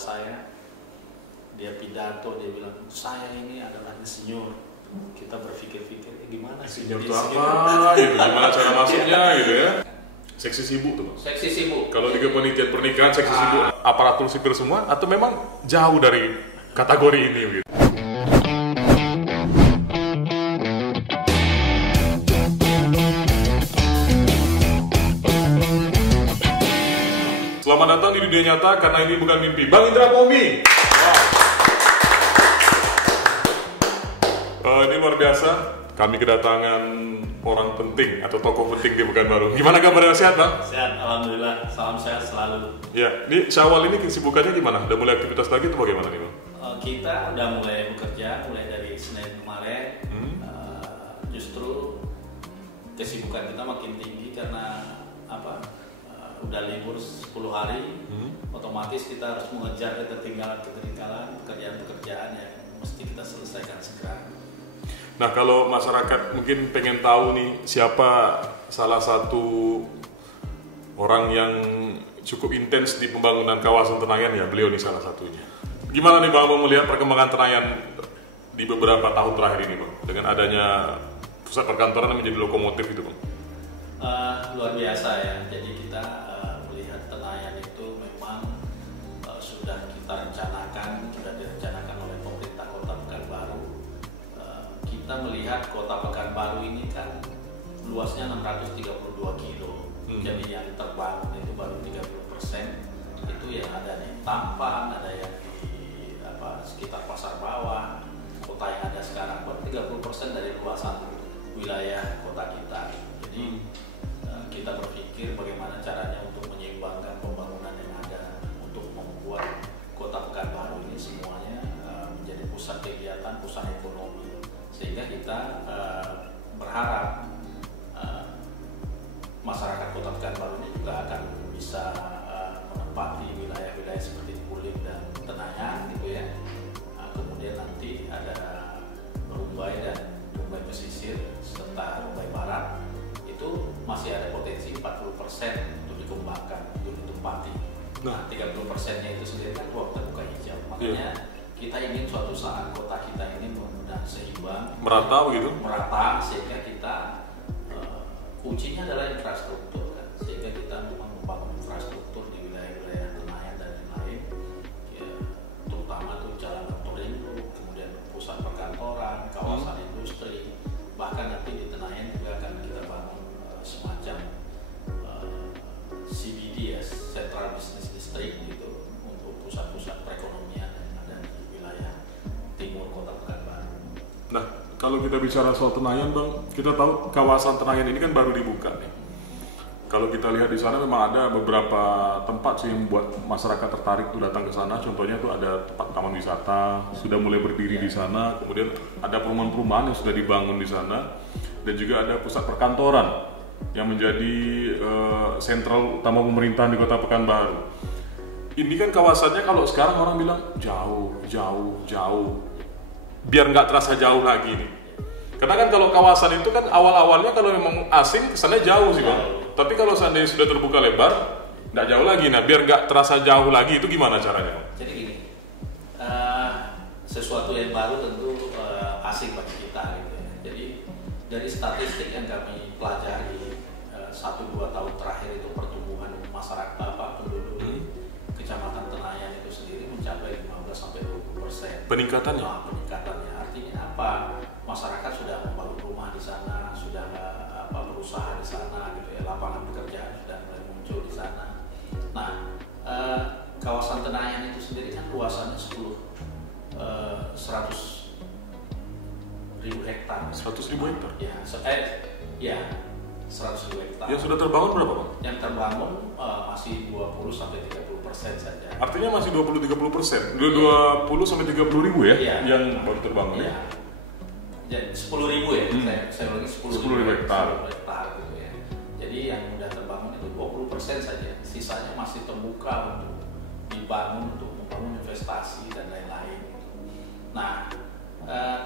saya, dia pidato, dia bilang saya ini adalah insinyur. Kita berpikir-pikir gimana sih insinyur itu apa gitu, gimana cara masuknya gitu ya. Seksi sibuk tuh Bang. Seksi sibuk. Kalau di kepanitiaan pernikahan seksi sibuk aparatur sipil semua atau memang jauh dari kategori ini gitu. Selamat datang di dunia nyata karena ini bukan mimpi. Bang Indra Pommi. Wow. Ini luar biasa. Kami kedatangan orang penting atau tokoh penting di Pekanbaru. Gimana kabarnya, sehat Bang? Sehat, alhamdulillah. Salam sehat selalu. Ya, ini Syawal ini kesibukannya gimana? Udah mulai aktivitas lagi atau bagaimana nih Bang? Kita udah mulai bekerja, mulai dari Senin kemarin. Justru kesibukan kita makin tinggi karena udah libur 10 hari. Otomatis kita harus mengejar ketertinggalan pekerjaan-pekerjaan yang mesti kita selesaikan segera. Nah, kalau masyarakat mungkin pengen tahu nih siapa salah satu orang yang cukup intens di pembangunan kawasan Tenayan, ya beliau nih salah satunya. Gimana nih Bang melihat perkembangan Tenayan di beberapa tahun terakhir ini Bang, dengan adanya pusat perkantoran yang menjadi lokomotif itu Bang? Luar biasa ya. Jadi kita melihat Tenayan itu memang sudah kita rencanakan, sudah direncanakan oleh pemerintah Kota Pekanbaru. Kita melihat Kota Pekanbaru ini kan luasnya 632 kilo. Jadi yang terbangun itu baru 30%. Itu yang ada nih Tampang, ada yang di sekitar Pasar Bawah. Kota yang ada sekarang baru 30% dari luasan wilayah kota kita. Jadi kita berpikir bagaimana caranya untuk menyeimbangkan pembangunan yang ada untuk membuat Kota Pekanbaru ini semuanya menjadi pusat kegiatan, pusat ekonomi. Sehingga kita berharap masyarakat Kota Pekanbaru ini juga akan bisa menempati wilayah-wilayah seperti Kulim dan Tenayan gitu ya. Kemudian nanti ada Rumbai dan Rumbai Pesisir serta Rumbai Barat. Itu masih ada potensi 40% untuk dikembangkan, untuk ditempati. Nah, 30%-nya itu sendiri kan ruang terbuka hijau. Makanya kita ingin suatu saat kota kita ini benar-benar seimbang, merata begitu? Merata, sehingga kita kuncinya adalah infrastruktur kan. Sehingga kita memang membangun infrastruktur di wilayah-wilayah Tenayan dan lain-lain. Ya, terutama tuh jalan ring road, kemudian pusat perkantoran, kawasan industri, bahkan nanti di Tenayan juga akan kita bangun semacam CBD ya, Central Business District gitu, untuk pusat-pusat perekonomian yang ada di wilayah timur Kota Pekanbaru. Nah, kalau kita bicara soal Tenayan Bang, kita tahu kawasan Tenayan ini kan baru dibuka nih. Kalau kita lihat di sana memang ada beberapa tempat sih yang membuat masyarakat tertarik tuh datang ke sana. Contohnya tuh ada tempat taman wisata sudah mulai berdiri di sana, kemudian ada perumahan-perumahan yang sudah dibangun di sana, dan juga ada pusat perkantoran yang menjadi sentral utama pemerintahan di Kota Pekanbaru. Ini kan kawasannya kalau sekarang orang bilang jauh. Biar nggak terasa jauh lagi nih. Karena kan kalau kawasan itu kan awal-awalnya kalau memang asing kesannya jauh sih Bang. Tapi kalau seandainya sudah terbuka lebar, nggak jauh lagi. Nah, biar nggak terasa jauh lagi itu gimana caranya? Jadi gini, sesuatu yang baru tentu asing bagi kita gitu ya. Jadi dari statistik yang kami pelajari 1-2 tahun terakhir itu pertumbuhan masyarakat penduduk di Kecamatan Tenayan itu sendiri mencapai 15-20%. Peningkatannya? Peningkatannya artinya apa? Masyarakat sudah membangun rumah di sana, sudah berusaha di sana gitu ya, lapangan pekerjaan sudah mulai muncul di sana. Nah, kawasan Tenayan itu sendiri kan luasannya 100.000 hektar. 100.000 hektar? Ya, 100.000 hektar. Yang sudah terbangun berapa Bang? Yang terbangun masih 20-30% saja. Artinya masih 20-30%? 20-30.000 ya? Iya. Yang baru terbangun ya? Jadi 10.000 ya, saya ulangi 10.000 hektar gitu ya. Jadi yang sudah terbangun itu 20% saja. Sisanya masih terbuka untuk dibangun, untuk membangun investasi dan lain-lain. Nah,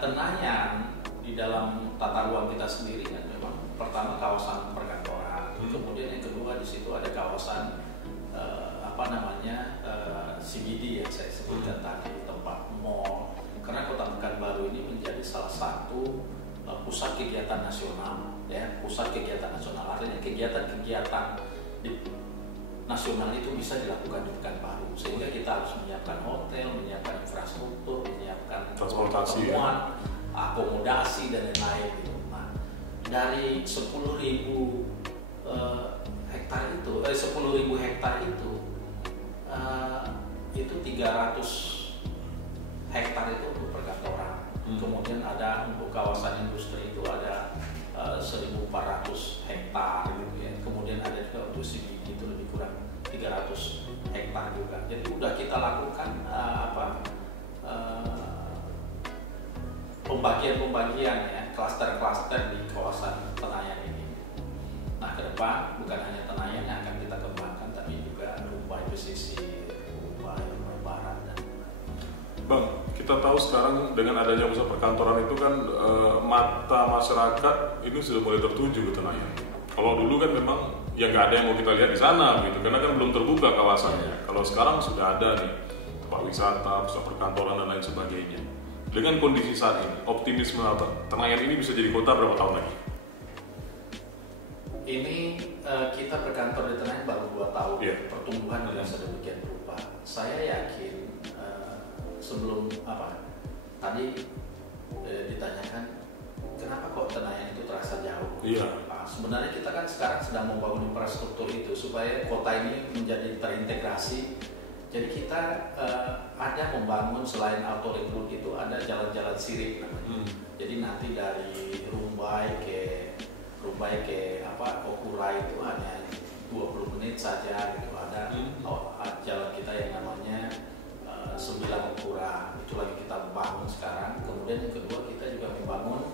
Tenayan di dalam tata ruang kita sendiri kan memang pertama kawasan perkantoran, kemudian yang kedua di situ ada kawasan CBD yang saya sebutkan tadi, tempat mall. Karena Kota Pekanbaru ini menjadi salah satu pusat kegiatan nasional, ya, pusat kegiatan nasional. Artinya kegiatan-kegiatan di nasional itu bisa dilakukan di Pekanbaru, sehingga kita harus menyiapkan hotel, menyiapkan infrastruktur, menyiapkan transportasi, pertemuan, akomodasi dan lain-lain. Gitu. Nah, dari 10.000 hektar itu, 10.000 hektar itu 300 hektar itu untuk perkantoran. Kemudian ada untuk kawasan industri itu ada 1.400 hektar gitu ya. Kemudian ada juga untuk CBD itu lebih kurang 300 hektar juga. Jadi udah kita lakukan pembagian ya, klaster-klaster di kawasan Tenayan ini. Nah, ke depan bukan hanya Tenayan yang akan kita kembangkan, tapi juga Rumbai Pesisir, Rumbai Barat dan Bang, kita tahu sekarang dengan adanya pusat perkantoran itu kan mata masyarakat ini sudah mulai tertuju ke Tenayan. Kalau dulu kan memang ya nggak ada yang mau kita lihat di sana gitu, karena kan belum terbuka kawasannya. Kalau sekarang sudah ada nih tempat wisata, pusat perkantoran dan lain sebagainya. Dengan kondisi saat ini, optimisme Tenayan ini bisa jadi kota berapa tahun lagi? Ini kita berkantor di Tenayan baru 2 tahun. Pertumbuhan juga sedemikian rupa. Saya yakin sebelum tadi ditanyakan kenapa kok Tenayan itu terasa jauh. Sebenarnya kita kan sekarang sedang membangun infrastruktur itu supaya kota ini menjadi terintegrasi. Jadi kita ada membangun selain auto road itu ada jalan-jalan sirip namanya. Jadi nanti dari Rumbai ke Okura itu hanya 20 menit saja gitu. Ada jalan kita yang namanya 9 Okura, itu lagi kita bangun sekarang. Kemudian yang kedua kita juga membangun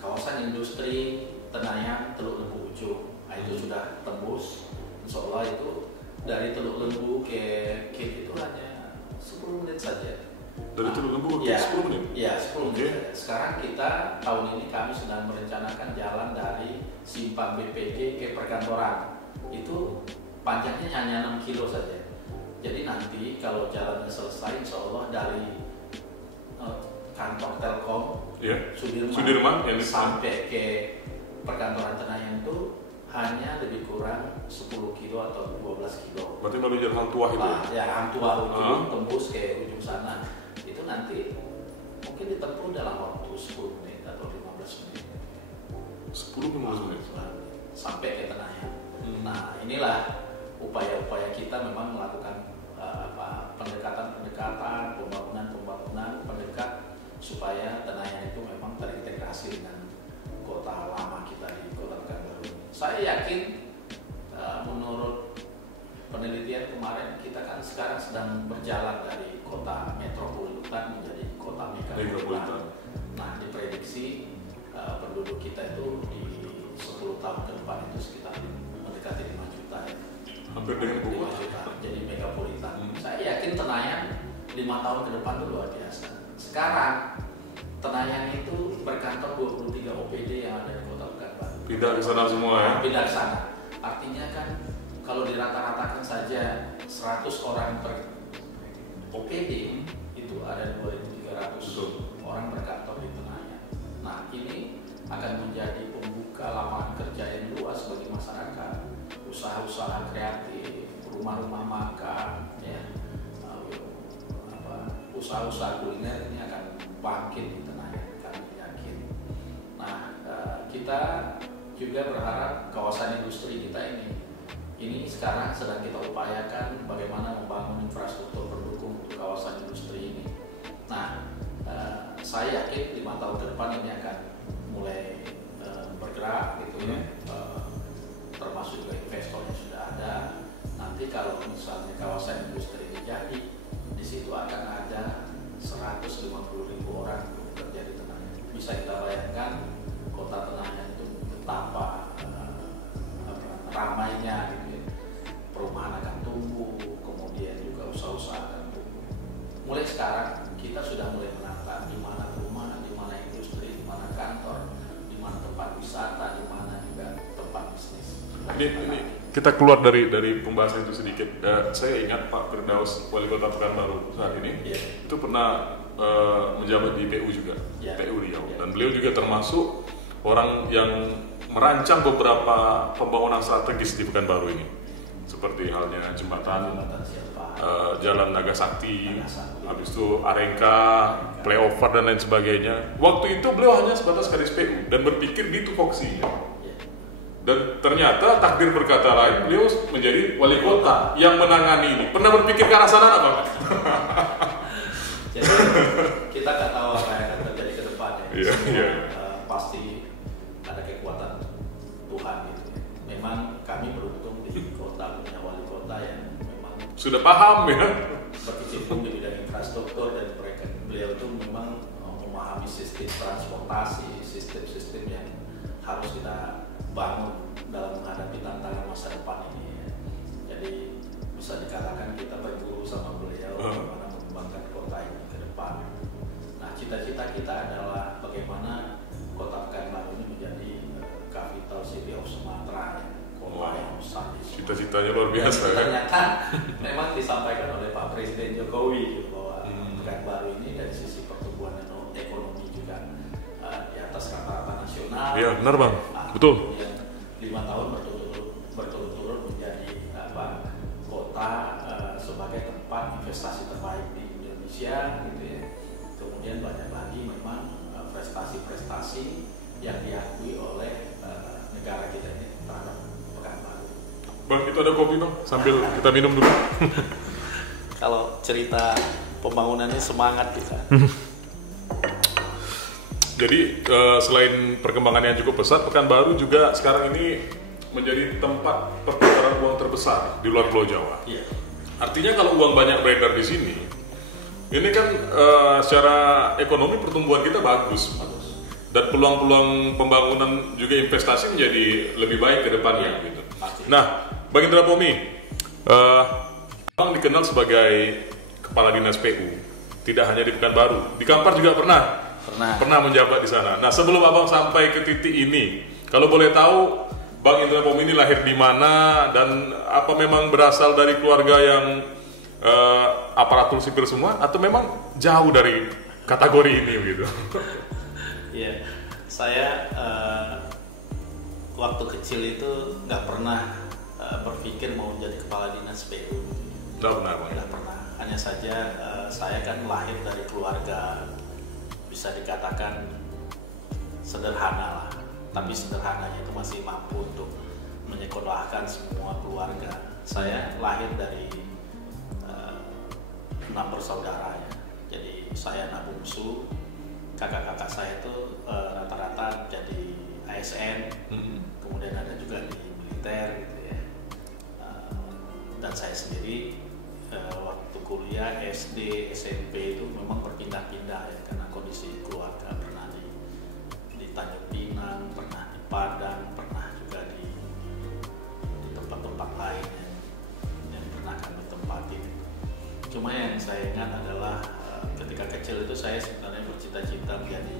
kawasan industri Tenayan Teluk Lembu Ujung. Nah, itu sudah tembus. Insya Allah itu dari Teluk Lembu ke itu hanya 10 menit saja. Dari Teluk Lembu ke 10 menit? Iya, 10 menit saja. Sekarang kita tahun ini kami sedang merencanakan jalan dari Simpang BPG ke perkantoran. Itu panjangnya hanya 6 kilo saja. Jadi nanti kalau jalannya selesai, insya Allah dari kantor Telkom Sudirman sampai ke perkantoran Tenayan itu hanya lebih kurang 10 kilo atau 12 kilo. Berarti melalui jalan Hang Tuah itu? Ya, Hang Tuah ujung, tembus ke ujung sana. Itu nanti mungkin ditempuh dalam waktu 10 menit atau 15 menit. 10-15 menit? Sampai ke Tenayan. Nah, inilah upaya-upaya kita memang melakukan pendekatan, pembangunan pendekat supaya Tenayan itu memang terintegrasi dengan kota lama kita di Kota Pekanbaru. Saya yakin menurut penelitian kemarin kita kan sekarang sedang berjalan dari kota metropolitan menjadi kota megapolitan. Nah, diprediksi penduduk kita itu di 10 tahun ke depan itu sekitar mendekati 5 juta ya. Hampir dengan 5 juta jadi megapolitan. Saya yakin Tenayan 5 tahun ke depan itu luar biasa. Sekarang Tenayan itu berkantor 23 OPD yang ada di Kota Pekanbaru. Pindah ke sana semua ya? Pindah ke sana. Artinya kan kalau dirata-ratakan saja 100 orang per OPD itu ada 2.300 orang berkantor di Tenayan. Nah, ini akan menjadi pembuka lapangan kerja yang luas bagi masyarakat, usaha-usaha kreatif, rumah-rumah makan, ya, usaha-usaha kuliner ini akan bangkit di Tenayan, kami yakin. Nah, kita juga berharap kawasan industri kita ini sekarang sedang kita upayakan bagaimana membangun infrastruktur pendukung untuk kawasan industri ini. Nah, saya yakin 5 tahun ke depan ini akan mulai bergerak gitu ya, termasuk juga investornya sudah ada. Nanti kalau misalnya kawasan industri ini jadi, di situ akan ada 150.000 orang bekerja di Tenayan. Bisa kita bayangkan kota Tenayan itu betapa ramainya gitu ya. Perumahan akan tumbuh, kemudian juga usaha-usaha akan tumbuh. Mulai sekarang kita sudah mulai menata di mana perumahan, di mana industri, di mana kantor, di mana tempat wisata, di mana juga tempat bisnis. Ini kita keluar dari pembahasan itu sedikit. Saya ingat Pak Firdaus, Wali Kota Pekanbaru saat ini, itu pernah menjabat di PU juga, PU Riau. Dan beliau juga termasuk orang yang merancang beberapa pembangunan strategis di Pekanbaru ini, seperti halnya jembatan, Jalan Nagasakti, habis itu Arengka, flyover dan lain sebagainya. Waktu itu beliau hanya sebatas kadis PU dan berpikir di tupoksinya. Dan ternyata takdir berkata lain, beliau menjadi wali kota yang menangani ini. Pernah berpikir ke arah sana apa? Jadi kita nggak tahu apa yang akan terjadi ke depan ya. Pasti ada kekuatan Tuhan gitu. Memang kami beruntung di kota punya wali kota yang memang sudah paham ya. berkecimpung di bidang infrastruktur, dan beliau itu memang memahami sistem transportasi, sistem-sistem yang harus kita bangun dalam menghadapi tantangan masa depan ini ya. Jadi bisa dikatakan kita berguru sama beliau bagaimana mengembangkan kota ini ke depan. Nah, cita-cita kita adalah bagaimana kota Pekanbaru ini menjadi capital city of Sumatera ya. Kota yang besar. Cita-citanya luar biasa ya. Ternyata memang disampaikan oleh Pak Presiden Jokowi gitu, bahwa Pekanbaru ini dari sisi pertumbuhan ekonomi juga di atas rata-rata nasional. Iya, benar Bang. Betul. 5 tahun berturut-turut menjadi kota sebagai tempat investasi terbaik di Indonesia gitu ya. Kemudian banyak lagi memang prestasi-prestasi yang diakui oleh negara kita ini terhadap Pekanbaru. Bang, itu ada kopi Bang, sambil kita minum dulu. Kalau cerita pembangunannya semangat kita. Jadi selain perkembangan yang cukup pesat, Pekanbaru juga sekarang ini menjadi tempat perputaran uang terbesar di luar Pulau Jawa. Iya. Artinya kalau uang banyak beredar di sini, ini kan secara ekonomi pertumbuhan kita bagus. Dan peluang-peluang pembangunan juga investasi menjadi lebih baik ke depannya. Gitu. Nah, Bang Indra Pomi, Bang dikenal sebagai Kepala Dinas PU, tidak hanya di Pekanbaru, di Kampar juga pernah menjabat di sana. Nah, sebelum Abang sampai ke titik ini, kalau boleh tahu Bang Indra Pomi ini lahir di mana, dan apa memang berasal dari keluarga yang aparatur sipil semua, atau memang jauh dari kategori ini gitu? Iya, saya waktu kecil itu nggak pernah berpikir mau jadi kepala dinas PU. Nggak pernah, Bang? Nggak pernah. Hanya saja saya kan lahir dari keluarga bisa dikatakan sederhana lah, tapi sederhananya itu masih mampu untuk menyekolahkan semua keluarga. Saya lahir dari 6 bersaudara ya. Jadi saya anak bungsu, kakak-kakak saya itu rata-rata jadi ASN, kemudian ada juga di militer gitu ya. Dan saya sendiri waktu kuliah SD, SMP itu memang berpindah-pindah ya, karena kondisi keluarga, pernah di Tanjung Pinang, pernah di Padang, pernah juga di tempat-tempat lain yang pernah kami tempatin. Cuma yang saya ingat adalah ketika kecil itu saya sebenarnya bercita-cita menjadi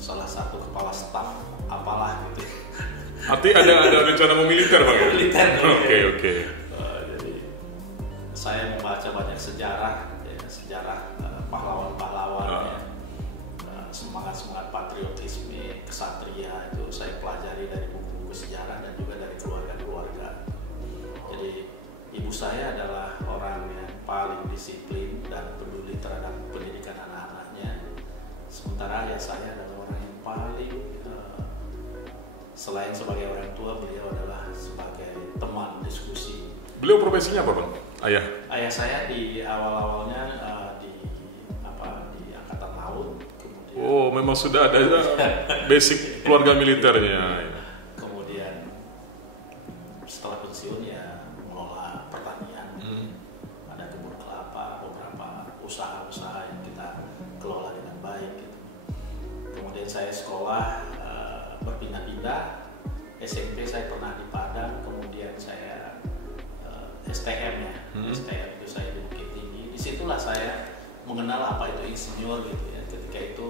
salah satu kepala staf apalah gitu. Artinya ada rencana mau militer Bang ya? Militer. Oke. Jadi saya membaca banyak sejarah pahlawan-pahlawan ya. Semangat patriotisme, kesatria itu saya pelajari dari buku-buku sejarah dan juga dari keluarga-keluarga. Jadi ibu saya adalah orang yang paling disiplin dan peduli terhadap pendidikan anak-anaknya. Sementara ayah saya adalah orang yang paling selain sebagai orang tua, beliau adalah sebagai teman diskusi. Beliau profesinya apa Bang? Ayah? Ayah saya di awal-awalnya di Angkatan Laut. Kemudian, oh, memang sudah ada basic keluarga militernya. Kemudian setelah pensiun ya mengelola pertanian, ada kebun kelapa, beberapa usaha-usaha yang kita kelola dengan baik. Gitu. Kemudian saya sekolah berpindah-pindah. SMP saya pernah di Padang, kemudian saya STM ya, STM itu saya di Bukit Tinggi. Disitulah saya mengenal apa itu insinyur gitu ya. Ketika itu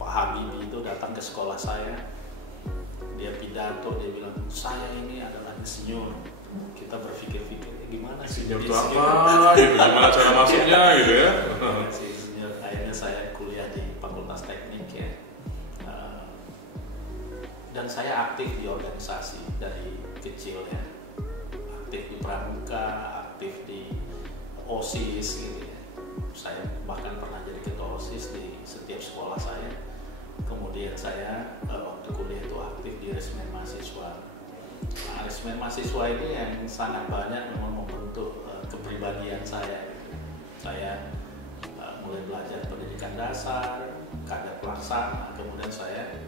Pak Habibie itu datang ke sekolah saya, dia pidato, dia bilang saya ini adalah insinyur. Kita berpikir-pikir gimana sih jadi Itu insinyur? apa? Gitu, gimana cara masuknya gitu ya? Insinyur. Akhirnya saya kuliah di Fakultas Teknik ya. Dan saya aktif di organisasi dari kecil ya. Aktif di Pramuka, aktif di OSIS gitu ya. Saya bahkan pernah jadi ketua OSIS di setiap sekolah saya. Kemudian saya waktu kuliah itu aktif di Resmen Mahasiswa. Nah, Resmen Mahasiswa ini yang sangat banyak memang membentuk kepribadian saya. Gitu. Saya mulai belajar pendidikan dasar, kadar pelaksana, kemudian saya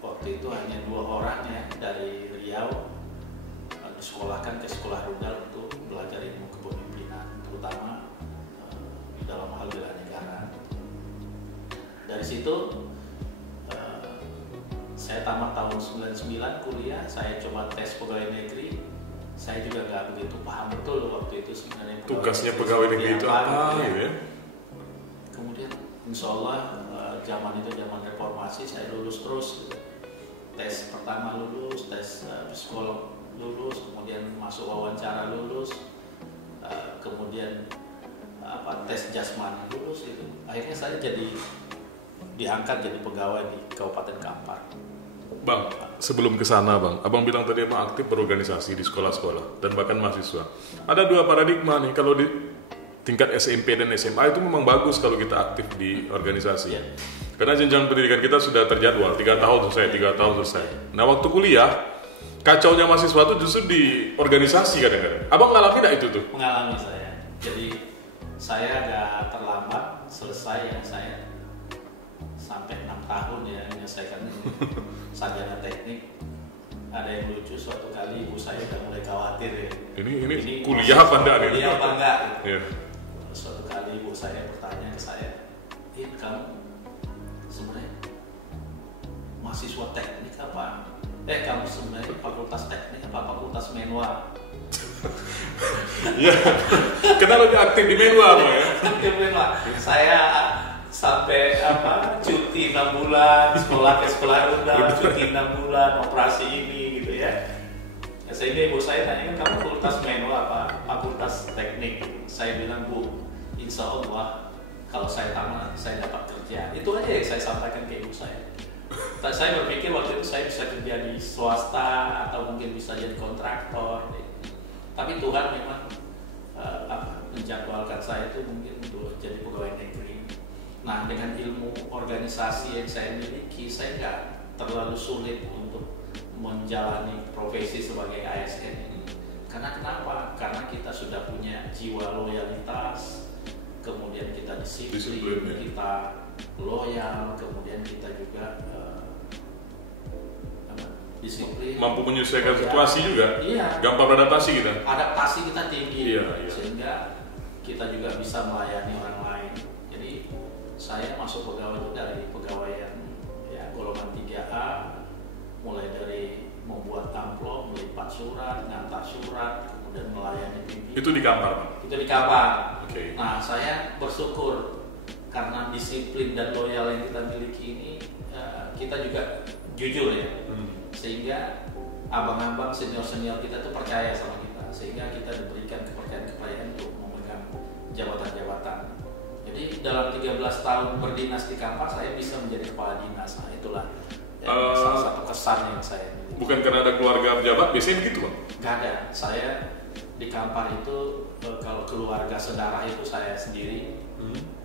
waktu itu hanya 2 orang ya dari Riau disekolahkan ke sekolah rudal untuk belajar ilmu kepemimpinan, terutama dalam hal bela negara. Dari situ saya tamat tahun 99 kuliah, saya coba tes pegawai negeri. Saya juga nggak begitu paham betul waktu itu sebenarnya Tugasnya pegawai negeri itu apa ya. gitu ya? Kemudian insya Allah zaman itu zaman reformasi, saya lulus terus gitu. Tes pertama lulus, tes psikolog lulus, kemudian masuk wawancara lulus, kemudian tes jasmani lulus gitu. Akhirnya saya diangkat jadi pegawai di Kabupaten Kampar. Bang, sebelum ke sana Bang, Abang bilang tadi Abang aktif berorganisasi di sekolah-sekolah dan bahkan mahasiswa. Ada 2 paradigma nih, kalau di tingkat SMP dan SMA itu memang bagus kalau kita aktif di organisasi. Ya. Karena jenjang pendidikan kita sudah terjadwal, 3 tahun selesai, 3 tahun selesai. Nah waktu kuliah, kacaunya mahasiswa itu justru di organisasi kadang-kadang. Abang ngalami tidak itu tuh? Mengalami saya. Jadi saya agak terlambat selesai yang saya sampai 6 tahun ya menyelesaikan sarjana teknik. Ada yang lucu, suatu kali ibu saya udah mulai khawatir ya. Ini kuliah apa enggak nih? Kuliah apa enggak? Iya. Suatu kali ibu saya bertanya ke saya, kamu sebenarnya mahasiswa teknik apa? Kamu sebenarnya fakultas teknik apa fakultas manual? Iya. Kenapa lebih aktif di menua Bang ya? Aktif manual. Saya sampai cuti 6 bulan, sekolah ke sekolah rudal, cuti 6 bulan, operasi ini gitu ya. Sehingga ibu saya tanya, kamu fakultas manual apa fakultas teknik? Saya bilang, Bu, insya Allah kalau saya tamat saya dapat kerja. Itu aja yang saya sampaikan ke ibu saya. Saya berpikir waktu itu saya bisa kerja di swasta atau mungkin bisa jadi kontraktor. Tapi Tuhan memang menjadwalkan saya itu mungkin untuk jadi pegawai negeri. Nah, dengan ilmu organisasi yang saya miliki, saya nggak terlalu sulit untuk menjalani profesi sebagai ASN ini. Karena kenapa? Karena kita sudah punya jiwa loyalitas, kemudian kita disiplin, ya. kita loyal, kemudian kita juga disiplin, Mampu menyesuaikan situasi juga. Iya. Gampang beradaptasi kita. Adaptasi kita tinggi, Iya. sehingga kita juga bisa melayani orang lain. Jadi saya masuk pegawai itu dari pegawai yang golongan 3A, mulai dari membuat amplop, melipat surat, ngantar surat, kemudian melayani pimpinan. Itu di Kampar. Itu di Kampar. Oke. Nah, saya bersyukur karena disiplin dan loyal yang kita miliki ini, kita juga jujur ya. Sehingga abang-abang senior-senior kita tuh percaya sama kita, sehingga kita diberikan kepercayaan untuk memegang jabatan-jabatan. Jadi dalam 13 tahun berdinas di Kampar, saya bisa menjadi kepala dinas. Nah, itulah salah satu kesan yang saya miliki. Bukan karena ada keluarga pejabat, biasanya begitu Bang? Gak ada. Saya di Kampar itu kalau keluarga saudara itu saya sendiri.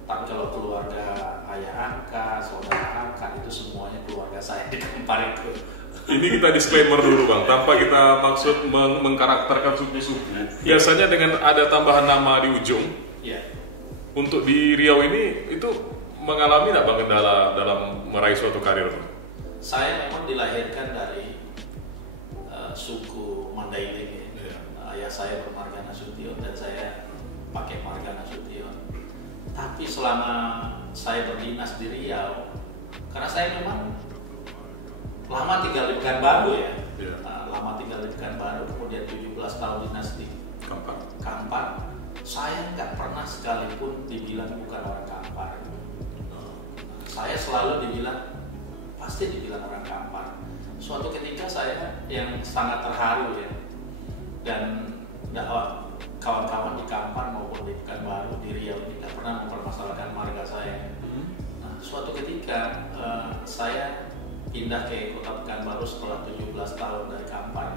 Tapi kalau keluarga ayah angkat, saudara angkat itu semuanya keluarga saya di Kampar itu. Ini kita disclaimer dulu Bang, tanpa kita maksud mengkarakterkan suku-suku. Biasanya dengan ada tambahan nama di ujung. Iya. Untuk di Riau ini itu mengalami tidak Bang kendala dalam meraih suatu karir Bang? Saya memang dilahirkan dari suku Mandailing ya. Ayah saya bermarga Nasution dan saya pakai marga Nasution. Tapi selama saya berdinas di Riau, karena saya memang lama tinggal di Pekanbaru ya. Lama tinggal di Pekanbaru, kemudian 17 tahun dinas di Kampar. Saya nggak pernah sekalipun dibilang bukan orang Kampar. Saya selalu dibilang, pasti dibilang orang Kampar. suatu ketika saya yang sangat terharu ya, dan kawan-kawan di Kampar maupun di Pekanbaru, di Riau ini tidak pernah mempermasalahkan marga saya. Nah, suatu ketika saya pindah ke kota Pekanbaru setelah 17 tahun dari Kampar.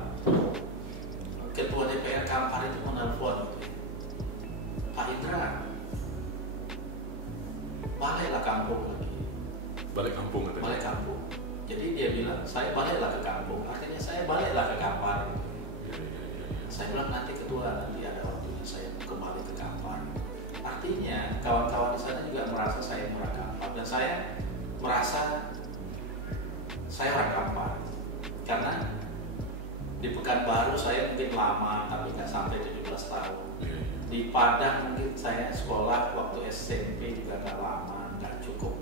Ketua DPR Kampar itu menelpon, Pak Indra, baliklah kampung lagi. Balik kampung katanya. Balik kampung. Jadi dia bilang, saya baliklah ke kampung. Artinya saya baliklah ke Kampar. Saya bilang nanti ketua, nanti ada waktunya saya kembali ke Kampar. Artinya kawan-kawan di sana juga merasa saya orang Kampar, dan saya merasa saya orang Kampar. Karena di Pekanbaru saya mungkin lama, tapi nggak sampai 17 tahun. Di Padang mungkin saya sekolah waktu SMP juga nggak lama, nggak cukup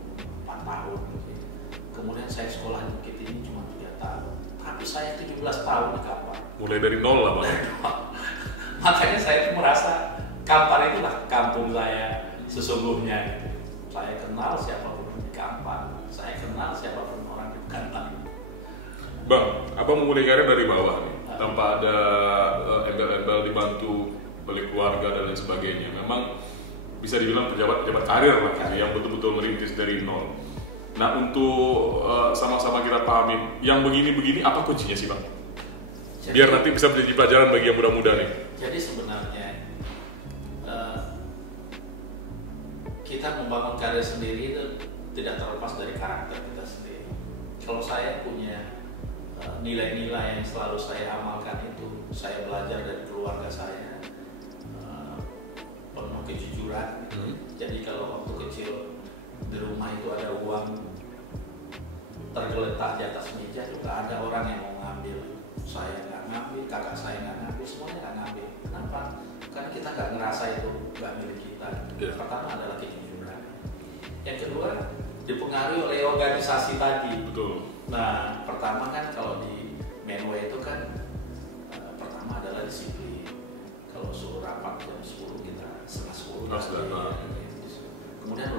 4 tahun. Kemudian saya sekolah di Bukit ini cuma 3 tahun. Tapi saya 17 tahun di Kampar. Mulai dari nol lah Bang. Makanya saya merasa Kampar itulah kampung saya sesungguhnya. Saya kenal siapapun di Kampar, saya kenal siapapun orang di Pekanbaru. Bang, Abang memulai karir dari bawah nih, tanpa ada embel-embel dibantu balik keluarga dan lain sebagainya. Memang bisa dibilang pejabat karir lah, yang betul-betul merintis dari nol. Nah, untuk sama-sama kita pahami, yang begini-begini apa kuncinya sih Bang? Biar nanti bisa menjadi pelajaran bagi yang muda-muda nih. Jadi sebenarnya kita membangun karir sendiri itu tidak terlepas dari karakter kita sendiri. Kalau saya punya nilai-nilai yang selalu saya amalkan itu, saya belajar dari keluarga saya, penuh kejujuran. Jadi kalau waktu kecil di rumah itu ada uang tergeletak di atas meja, juga ada orang yang mau ngambil. Saya nggak ngambil, kakak saya nggak ngambil, semuanya nggak ngambil. Kenapa? Karena kita nggak ngerasa itu nggak milik kita. Pertama adalah kejujuran. Yang kedua, dipengaruhi oleh organisasi tadi. Betul. Nah, pertama kan kalau di Menway itu kan pertama adalah disiplin. Kalau suruh rapat jam 10 kita setengah 10. Kemudian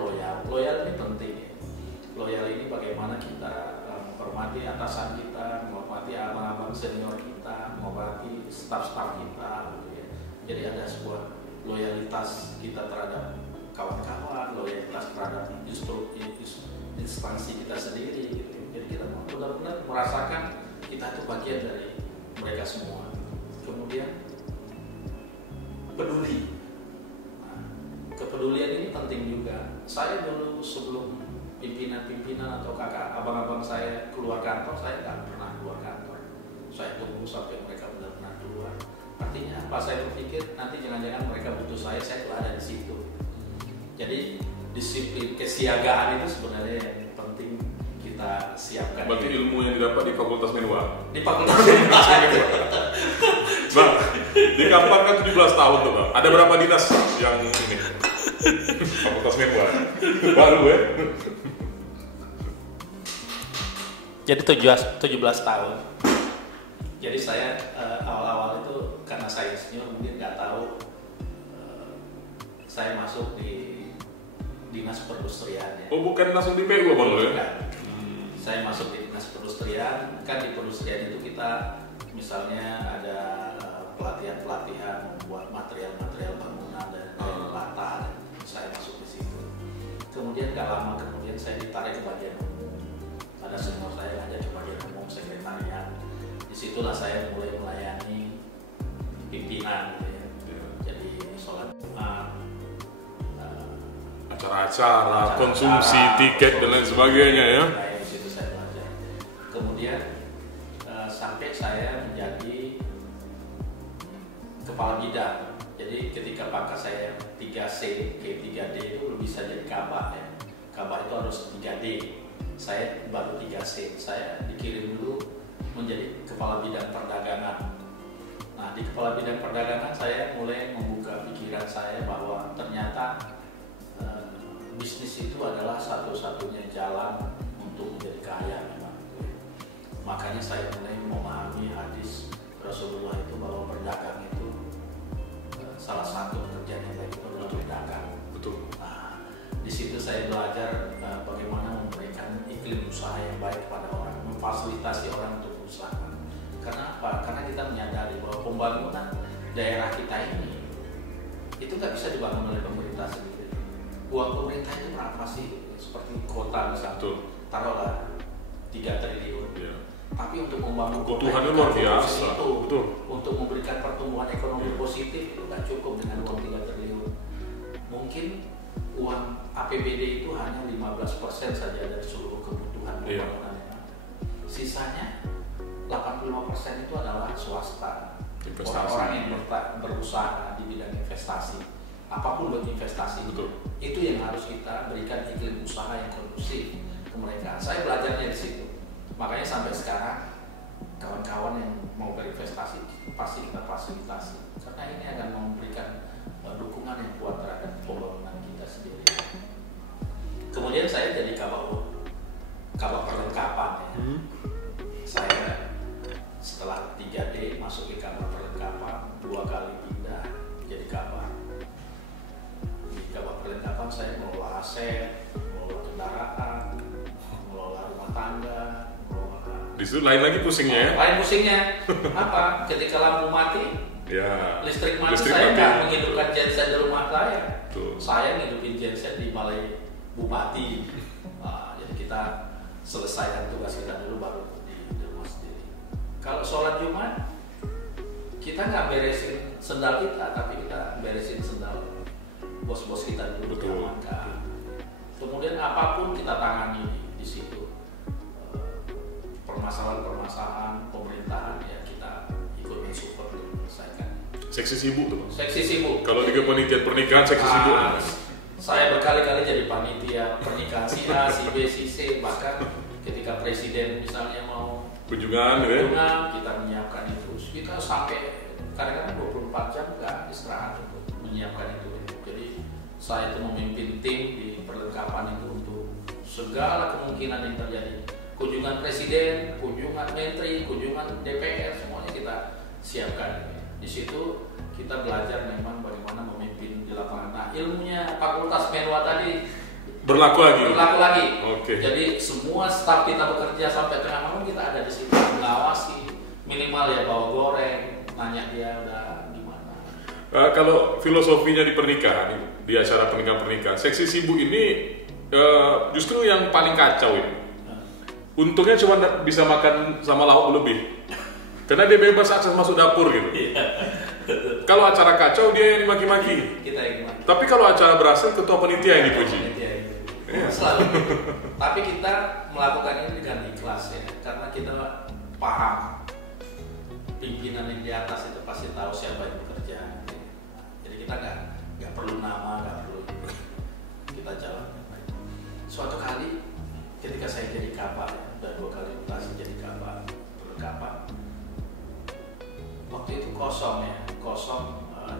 loyal ini penting. Loyal ini bagaimana kita menghormati atasan kita, menghormati abang-abang senior kita, menghormati staf-staf kita. Gitu ya. Jadi ada sebuah loyalitas kita terhadap kawan-kawan, loyalitas terhadap instansi kita sendiri. Gitu. Jadi kita benar-benar merasakan kita itu bagian dari mereka semua. Kemudian peduli. Nah, kepedulian ini penting juga. Saya dulu sebelum pimpinan-pimpinan atau kakak abang-abang saya keluar kantor, saya nggak pernah keluar kantor. Saya tunggu sampai mereka benar-benar keluar. Artinya apa? Saya berpikir nanti jangan-jangan mereka butuh saya telah ada di situ. Jadi disiplin kesiagaan itu sebenarnya yang penting kita siapkan. Berarti ilmu yang didapat di Fakultas Menwa. Di Fakultas Menwa. Bang, di Kampar kan 17 tahun tuh Bang. Ada berapa dinas yang ini? Fakultas Menwa. Baru ya. Jadi 17 tahun. Jadi saya awal-awal itu karena saya senior mungkin nggak tahu, saya masuk di dinas perindustrian. Ya. Oh bukan langsung di PU Bang ya? Saya masuk di dinas perindustrian. Kan di perindustrian itu kita misalnya ada pelatihan membuat material-material bangunan dan bata. Saya masuk di situ. Kemudian nggak lama kemudian saya ditarik ke bagian umum. Ada senior saya ngajak ke bagian umum sekretariat. Disitulah saya mulai melayani pimpinan. Gitu ya. Jadi sholat Jumat, acara-acara, konsumsi, tiket dan lain sebagainya ya. Di situ saya belajar. Kemudian sampai saya menjadi kepala bidang. Jadi ketika pangkat saya 3C ke 3D itu belum bisa jadi kabak ya. Kabak itu harus 3D. Saya baru 3C. Saya dikirim dulu menjadi kepala bidang perdagangan. Nah, di kepala bidang perdagangan saya mulai membuka pikiran saya bahwa ternyata bisnis itu adalah satu-satunya jalan untuk menjadi kaya memang. Makanya saya mulai memahami hadis Rasulullah itu bahwa berdagang itu salah satu pekerjaan yang baik itu adalah berdagang. Betul. Nah, di situ saya belajar bagaimana memberikan iklim usaha yang baik kepada orang, memfasilitasi orang untuk pembangunan daerah kita ini itu nggak bisa dibangun oleh pemerintah sendiri. Uang pemerintah itu berapa sih? Seperti kota misalnya, taruhlah 3 triliun. Yeah. Tapi untuk membangun kebutuhannya luar biasa. Betul. Untuk memberikan pertumbuhan ekonomi positif itu nggak cukup dengan uang 3 triliun. Mungkin uang APBD itu hanya 15% saja dari seluruh kebutuhan pembangunan yang ada. Sisanya 85% itu adalah swasta. Orang-orang yang berusaha di bidang investasi, apapun bentuk investasi. Betul. Itu yang harus kita berikan iklim usaha yang kondusif ke mereka. Saya belajarnya di situ. Makanya sampai sekarang kawan-kawan yang mau berinvestasi pasti kita fasilitasi karena ini akan memberikan dukungan yang kuat terhadap pembangunan kita sendiri. Kemudian saya jadi kabak perlengkapan ya. Saya setelah 3D masuk ke kabak perlengkapan, 2 kali pindah jadi kabak. Di kabak perlengkapan saya mengelola aset, mengelola kendaraan, mengelola rumah tangga. Di situ lain lagi pusingnya ya? Lain pusingnya apa? Ketika lampu mati, ya, listrik mati, saya nggak menghidupkan genset di rumah saya. Saya ngidupin genset di balai bupati. Jadi kita selesaikan tugas kita dulu baru di rumah sendiri. Kalau sholat Jumat, kita nggak beresin sendal kita, tapi kita beresin sendal bos-bos kita dulu. Diamankan. Kemudian apapun kita tangani di situ. Permasalahan pemerintahan ya kita ikut mensupport untuk menyelesaikan. Seksi sibuk tuh. Seksi sibuk. Kalau di panitia pernikahan seksi sibuk. Saya berkali-kali jadi panitia pernikahan si A, si B, si C, bahkan ketika presiden misalnya mau kunjungan, kita menyiapkan itu. Kita sampai kadang-kadang 24 jam nggak istirahat untuk menyiapkan itu. Jadi saya itu memimpin tim di perlengkapan itu untuk segala kemungkinan yang terjadi. Kunjungan presiden, kunjungan menteri, kunjungan DPR, semuanya kita siapkan. Di situ kita belajar memang bagaimana memimpin di lapangan. Nah, ilmunya Fakultas Menwa tadi berlaku lagi. Okay. Jadi semua staf kita bekerja sampai tengah malam kita ada di situ mengawasi, minimal ya bawa goreng, nanya dia udah gimana. Kalau filosofinya di pernikahan, di acara pernikahan, seksi sibuk ini justru yang paling kacau ini. Untungnya cuma bisa makan sama lauk lebih, karena dia bebas akses masuk dapur gitu. Kalau acara kacau dia yang dimaki-maki. Kita yang dimaki. Tapi kalau acara berhasil ketua panitia yang dipuji. Selalu. Tapi kita melakukan ini dengan ikhlas ya, karena kita paham pimpinan yang di atas itu pasti tahu siapa yang bekerja. Jadi kita nggak perlu nama, nggak perlu kita jalan. Suatu kali ketika saya jadi kabak, udah 2 kali mutasi jadi kabak perlengkapan, waktu itu kosong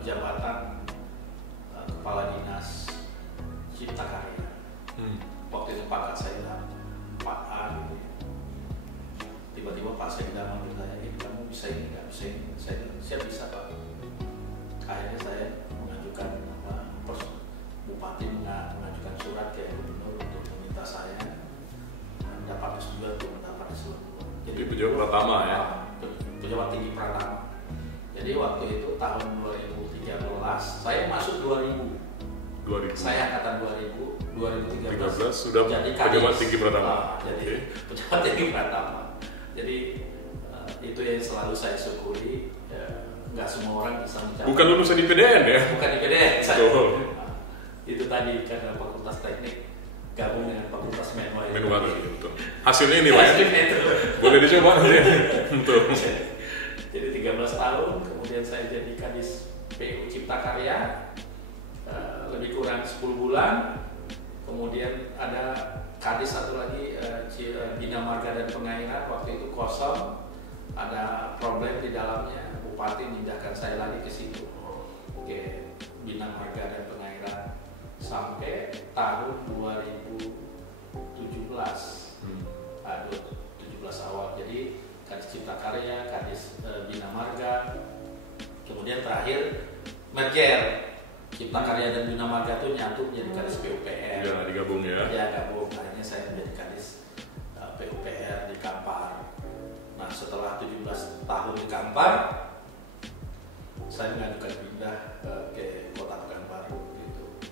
jabatan kepala dinas Cipta Karya. Waktu itu Pak Saidam, Pak A, tiba-tiba Pak Saidam manggil saya, kamu bisa ini nggak? Bisa ini? Saya bisa Pak. Akhirnya saya mengajukan Bupati mengajukan surat ke Gubernur untuk meminta saya dapat persetujuan untuk mendapat seluruh. Jadi pejabat Pratama ya? Pejabat tinggi Pratama. Jadi waktu itu tahun 2013, saya masuk 2000. Saya angkatan 2013 sudah jadi pejabat tinggi Pratama. Jadi pejabat tinggi Pratama. Jadi itu yang selalu saya syukuri. Nggak semua orang bisa mencapai. Bukan lulusan di PDN ya? Bukan di PDN. Itu tadi karena Fakultas Teknik gabung dengan Fakultas Menwa. Betul. Hasilnya ini Pak. Boleh dicoba nanti. Betul. Jadi 13 tahun, kemudian saya jadi Kadis PU Cipta Karya lebih kurang 10 bulan. Kemudian ada Kadis satu lagi Bina Marga dan Pengairan, waktu itu kosong, ada problem di dalamnya. Bupati memindahkan saya lagi ke situ, ke Bina Marga dan Pengairan sampai tahun 2017. 17 awal. Jadi Kadis Cipta Karya, Kadis Bina Marga, kemudian terakhir merger Cipta Karya dan Bina Marga itu nyatu menjadi Kadis PUPR. Ya, digabung ya. Ya, gabung. Akhirnya saya menjadi Kadis PUPR di Kampar. Nah, setelah 17 tahun di Kampar, saya mengajukan pindah ke Kota Pekanbaru gitu.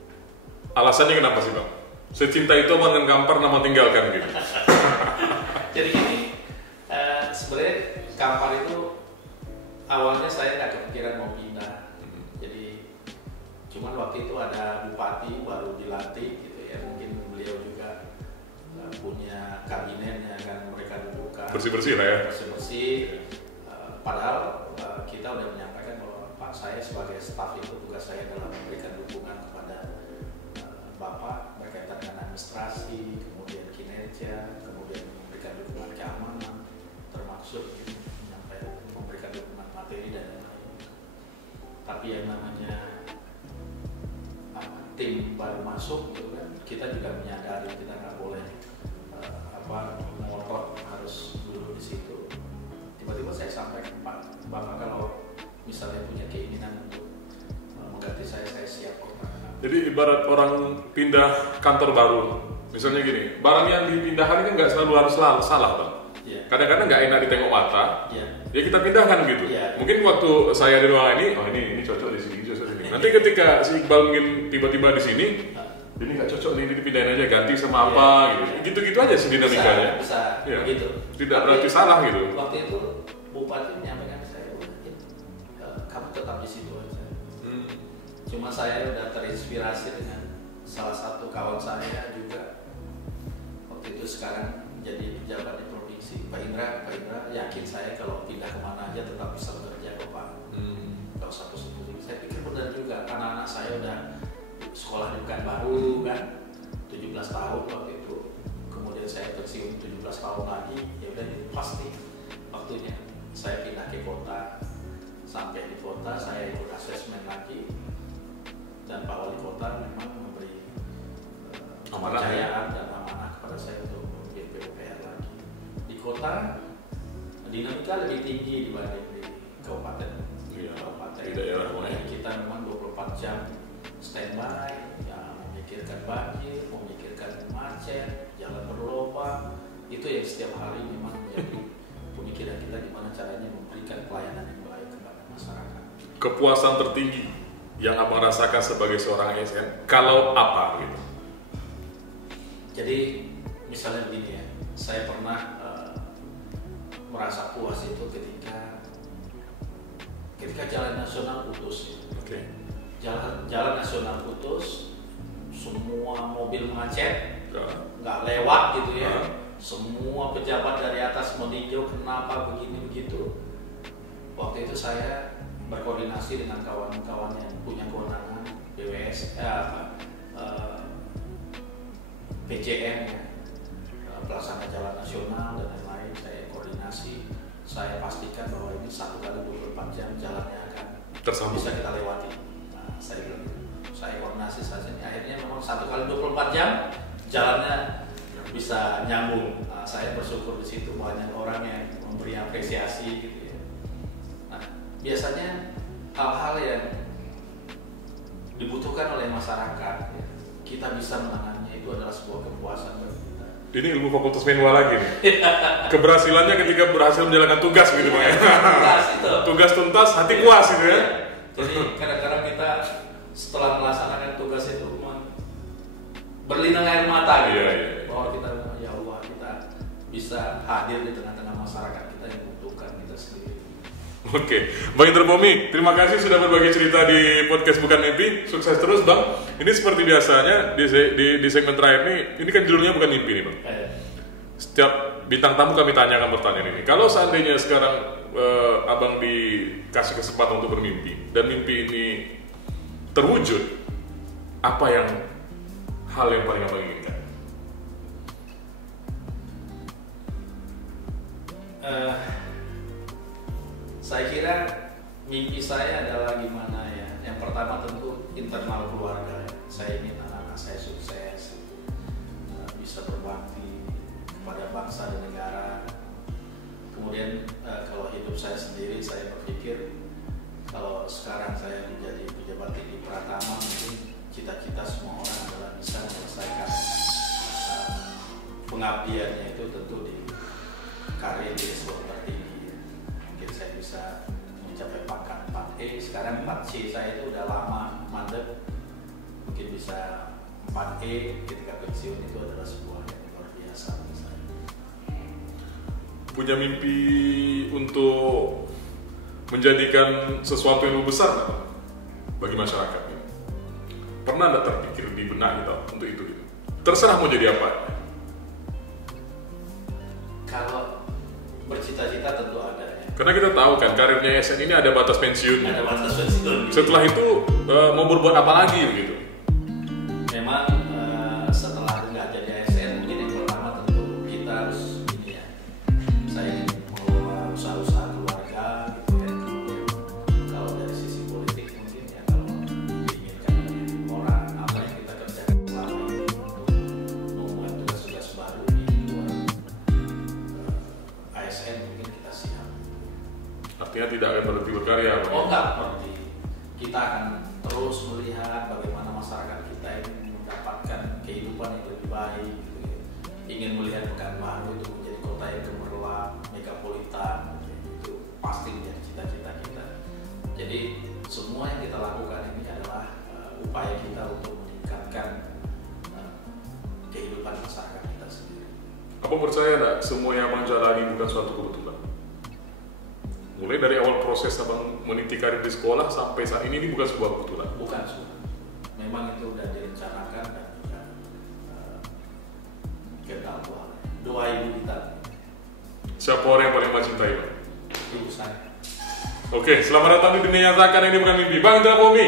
Alasannya kenapa sih Bang? Secinta itu dengan Kampar nama tinggalkan gitu. Jadi gini, sebenarnya Kampar itu awalnya saya nggak kepikiran mau pindah. Jadi cuman waktu itu ada bupati baru dilantik gitu ya, mungkin beliau juga punya kabinetnya kan, mereka dudukkan Bersih-bersih lah ya. Bersih-bersih. Padahal kita udah menyampaikan bahwa Pak, saya sebagai staf itu tugas saya adalah memberikan dukungan kepada Bapak berkaitan dengan administrasi, kemudian kinerja, kemudian memberikan dukungan keamanan, termasuk memberikan dukungan materi dan lain-lain. Tapi yang namanya tim baru masuk gitu kan, kita juga menyadari kita nggak boleh ngotot harus dulu di situ. Tiba-tiba saya sampaikan, Pak, Bapak kalau misalnya punya keinginan untuk mengganti saya siap kok. Jadi ibarat orang pindah kantor baru, misalnya gini, barang yang dipindahkan ini nggak selalu harus salah Bang. Yeah. Kadang-kadang nggak enak ditengok mata, yeah. Ya kita pindahkan gitu. Yeah. Mungkin waktu saya di ruangan ini, oh ini cocok di sini, cocok di sini. Nanti ketika si Iqbal mungkin tiba-tiba di sini, ini nggak cocok nih, dipindahin aja, ganti sama apa gitu. Gitu-gitu aja sih dinamikanya. Bisa ya. Begitu. Tidak berarti salah gitu. Waktu itu Bupati menyampaikan ke saya, kamu tetap di situ aja. Cuma saya udah terinspirasi dengan salah satu kawan saya juga. Waktu itu sekarang jadi pejabat di provinsi, Pak Indra yakin saya kalau pindah kemana aja tetap bisa bekerja kok Pak. Kalau satu sendiri, saya pikir benar juga, karena anak saya udah sekolah di Pekanbaru kan, 17 tahun waktu itu. Kemudian saya pensiun 17 tahun lagi, ya udah itu pasti waktunya saya pindah ke kota. Sampai di kota saya ikut asesmen lagi, dan Pak Wali Kota memang memberi kepercayaan dan amanah kepada saya untuk memimpin PUPR lagi. Di kota dinamika lebih tinggi dibanding di kabupaten. Kabupaten di daerah kita memang 24 jam standby, ya, memikirkan banjir, memikirkan macet, jalan berlubang. Itu yang setiap hari memang menjadi pemikiran kita, gimana caranya memberikan pelayanan yang baik kepada masyarakat. Kepuasan tertinggi yang Abang rasakan sebagai seorang ASN, kalau apa gitu? Jadi misalnya begini ya, saya pernah merasa puas itu ketika jalan nasional putus. Okay. Jalan nasional putus, semua mobil macet, nggak lewat gitu ya. Semua pejabat dari atas meninjau kenapa begini begitu. Waktu itu saya berkoordinasi dengan kawan-kawan yang punya kewenangan BWS, PJM, ya, pelaksana jalan nasional dan lain-lain. Saya koordinasi, saya pastikan bahwa ini 1 kali 24 jam jalannya akan tersambung, bisa kita lewati. Nah, saya bilang gitu. Saya koordinasi saja, akhirnya memang 1 kali 24 jam jalannya bisa nyambung. Nah, saya bersyukur di situ banyak orang yang memberi apresiasi gitu ya. Nah, biasanya hal-hal yang dibutuhkan oleh masyarakat ya, kita bisa menanganinya, itu adalah sebuah kepuasan bagi kita. Ini ilmu fakultas manual lagi nih. Keberhasilannya ketika berhasil menjalankan tugas gitu Pak ya. Tugas tuntas, hati puas gitu ya. Jadi kadang-kadang kita setelah melaksanakan tugas itu berlinang air mata gitu. Bahwa kita, ya Allah, kita bisa hadir di tengah-tengah masyarakat kita yang membutuhkan kita sendiri. Oke, Bang Indra Bomi, terima kasih sudah berbagi cerita di podcast Bukan Mimpi. Sukses terus Bang. Ini seperti biasanya di segmen terakhir ini kan judulnya Bukan Mimpi nih Bang. Setiap bintang tamu kami tanyakan pertanyaan ini. Kalau seandainya sekarang Abang dikasih kesempatan untuk bermimpi dan mimpi ini terwujud, apa yang hal yang paling Abang inginkan? Saya kira mimpi saya adalah gimana ya. Yang pertama tentu internal keluarga. Saya ingin anak-anak saya sukses, bisa berbakti kepada bangsa dan negara. Kemudian kalau hidup saya sendiri, saya berpikir kalau sekarang saya menjadi pejabat tinggi Pratama, mungkin cita-cita semua orang adalah bisa menyelesaikan pengabdiannya itu tentu di karir di sebuah tertinggi. Mungkin saya bisa mencapai pangkat 4E, sekarang 4C saya itu udah lama mandek, mungkin bisa 4E ketika pensiun. Itu adalah sebuah yang luar biasa bagi saya. Punya mimpi untuk menjadikan sesuatu yang lebih besar nggak, Bang, bagi masyarakat ini? Pernah nggak terpikir di benak kita untuk itu? Gitu? Terserah mau jadi apa. Kalau bercita-cita tentu ada ya. Karena kita tahu kan karirnya ASN ini ada batas pensiunnya. Ada batas pensiun. Setelah itu mau berbuat apa lagi gitu? Memang setelah nggak jadi ASN, mungkin yang pertama tentu kita harus ini ya. Saya ingin mengelola usaha-usaha keluarga gitu kan. Kemudian kalau dari sisi politik mungkin ya, kalau diinginkan orang apa yang kita kerjakan selama ini untuk membuat tugas-tugas baru di luar ASN, mungkin kita siap. Artinya tidak akan berhenti berkarya. Bang. Oh enggak, berarti kita akan terus melihat bagaimana masyarakat kita ini mendapatkan kehidupan yang lebih baik gitu ya. Ingin melihat Pekanbaru itu menjadi kota yang gemerlap, megapolitan gitu ya. Itu pasti menjadi cita-cita kita. Jadi semua yang kita lakukan ini adalah upaya kita untuk meningkatkan kehidupan masyarakat kita sendiri. Apa percaya nggak semua yang Abang jalani bukan suatu kebetulan? Mulai dari awal proses Abang meniti karir di sekolah sampai saat ini bukan sebuah kebetulan. Bukan sudah. Memang itu sudah direncanakan dan juga kita doa ibu kita. Siapa orang yang paling Abang cintai, Bang? Ibu saya. Oke, selamat datang di dunia nyata, karena ini bukan mimpi. Bang Dapomi.